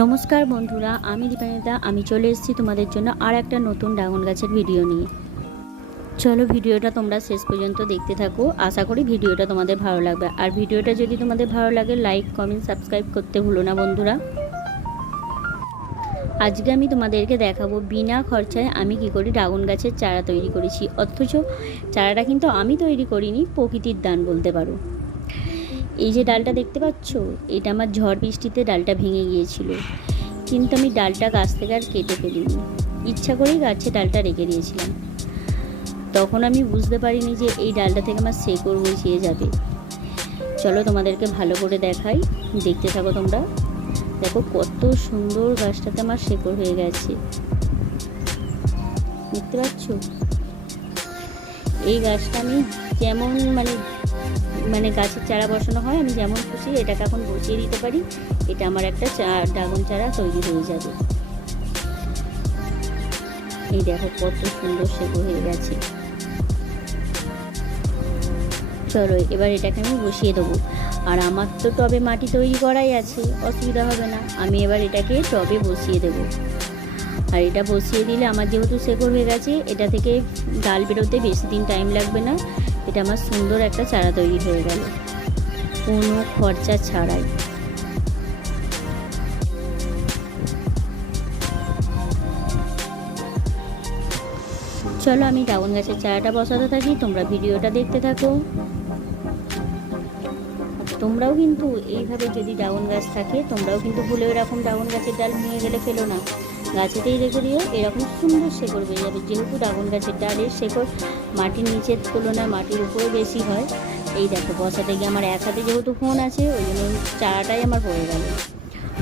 নমস্কার বন্ধুরা, আমি দীপানিতা। আমি চলে এসেছি তোমাদের জন্য আর একটা নতুন ড্রাগন গাছের ভিডিও নিয়ে। চলো ভিডিওটা তোমরা শেষ পর্যন্ত দেখতে থাকো। আশা করি ভিডিওটা তোমাদের ভালো লাগবে। আর ভিডিওটা যদি তোমাদের ভালো লাগে লাইক কমেন্ট সাবস্ক্রাইব করতে ভুলো না বন্ধুরা। আজকে আমি তোমাদেরকে দেখাবো বিনা খরচায় আমি কি করি ড্রাগন গাছের চারা তৈরি করেছি। অথচ চারাটা কিন্তু আমি তৈরি করিনি, প্রকৃতির দান বলতে পারো। এই যে ডালটা দেখতে পাচ্ছ, এটা আমার ঝড় বৃষ্টিতে ডালটা ভেঙে গিয়েছিল। কিন্তু আমি ডালটা গাছ থেকে আর কেটে ফেলিনি। ইচ্ছা করেই গাছে ডালটা রেখে দিয়েছিলাম। তখন আমি বুঝতে পারিনি যে এই ডালটা থেকে আমার শেকড় বসিয়ে যাবে। চলো তোমাদেরকে ভালো করে দেখাই। দেখতে থাকো তোমরা। দেখো কত সুন্দর গাছটাতে আমার শেকড় হয়ে গেছে। দেখতে পাচ্ছ? এই গাছটা আমি যেমন মানে মানে গাছের চারা বসানো হয়, আমি যেমন খুশি এটাকে এখন বসিয়ে দিতে পারি। এটা আমার একটা চা- ড্রাগন চারা তৈরি হয়ে যাবে। এই দেখো কত সুন্দর সেগো হয়ে গেছে। চলো, এবার এটাকে আমি বসিয়ে দেবো। আর আমার তো টবে মাটি তৈরি করাই আছে, অসুবিধা হবে না। আমি এবার এটাকে টবে বসিয়ে দেবো। আর এটা বসিয়ে দিলে আমার যেহেতু শেকড় হয়ে গেছে, এটা থেকে ডাল বেরোতে বেশি দিন টাইম লাগবে না। এটা আমার সুন্দর একটা চারা তৈরি হয়ে গেল। কোনো খরচা ছাড়াই। চলো আমি ড্রাগন গাছের চারাটা বসাতে থাকি, তোমরা ভিডিওটা দেখতে থাকো। তোমরাও কিন্তু এইভাবে যদি ড্রাগন গাছ থাকে, তোমরাও কিন্তু ভুলে এরকম ড্রাগন গাছের ডাল ভেঙে গেলে ফেলো না। গাছেতেই রেখে দিও, এরকম সুন্দর শেকড় বেরিয়ে যাবে। যেহেতু ড্রাগন গাছের ডালের শেকড় মাটির নিচের তুলনায় মাটির উপরে বেশি হয়, এই দেখো, বসাতে গিয়ে আমার এক হাতে যেহেতু ফোন আছে, ওই জন্য চারাটাই আমার পড়ে গেল।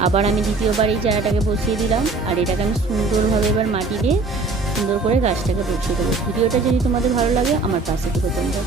আবার আমি দ্বিতীয়বার এই চারাটাকে বসিয়ে দিলাম, আর এটাকে আমি সুন্দরভাবে এবার মাটি দিয়ে সুন্দর করে গাছটাকে বসিয়ে দেবো। ভিডিওটা যদি তোমাদের ভালো লাগে, আমার পাশে থেকে তোমরা